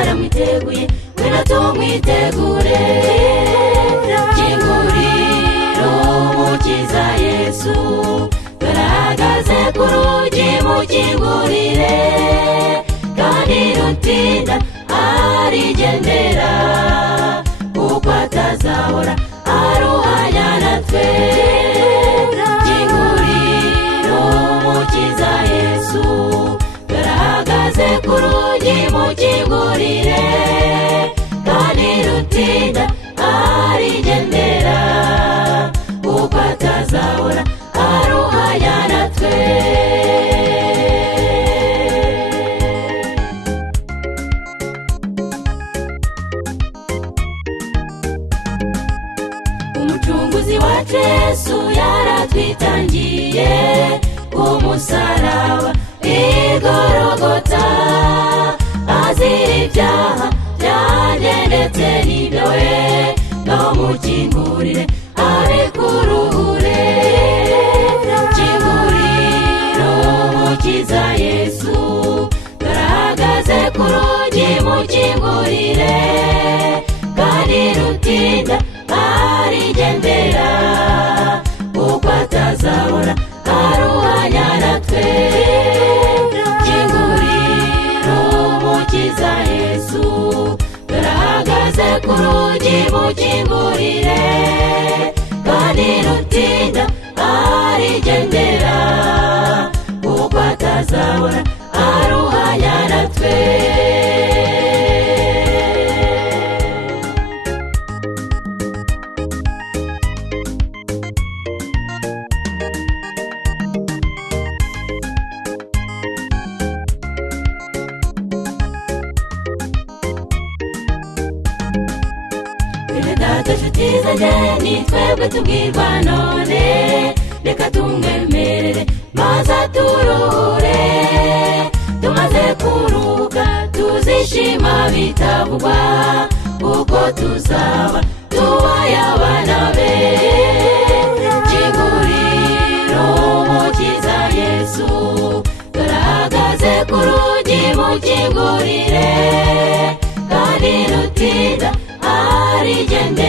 aramwiteguye ngwino tumwitegure kingurira umukiza Yesu turahagaze ku rugi mukingurire kandi rutinda arigendera kuko atazahora aruhanya natwe kingurira umukiza Yesu turahagaze ku rugi mukingurire kandi rutinda arigendera kuko atazahora aruhanya natwe umucunguzi wacu Yesu yaratwitangiye ku musaraba igorogota azira ibyaha byanjye ndetse n'ibyawe no mukingurire abikuruhure kingurira umukiza Yesu turahagaze ku rugi mukingurire kandi rutinda arigendera kuko atazahora aruhanya natwe kingurira umukiza Yesu turahagaze ku rugi mukingurire kandi rutinda arigendera kuko atazahora aruhanya natwe data nshuti zanjye ni twebwe tubwirwa none reka tumwemerere maze aturuhure tumaze kuruhuka tuzishima bitavugwa kuko tuzaba tubaye abana be kingurira umukiza Yesu turahagaze ku rugi mukingurire kandi rutinda arigendera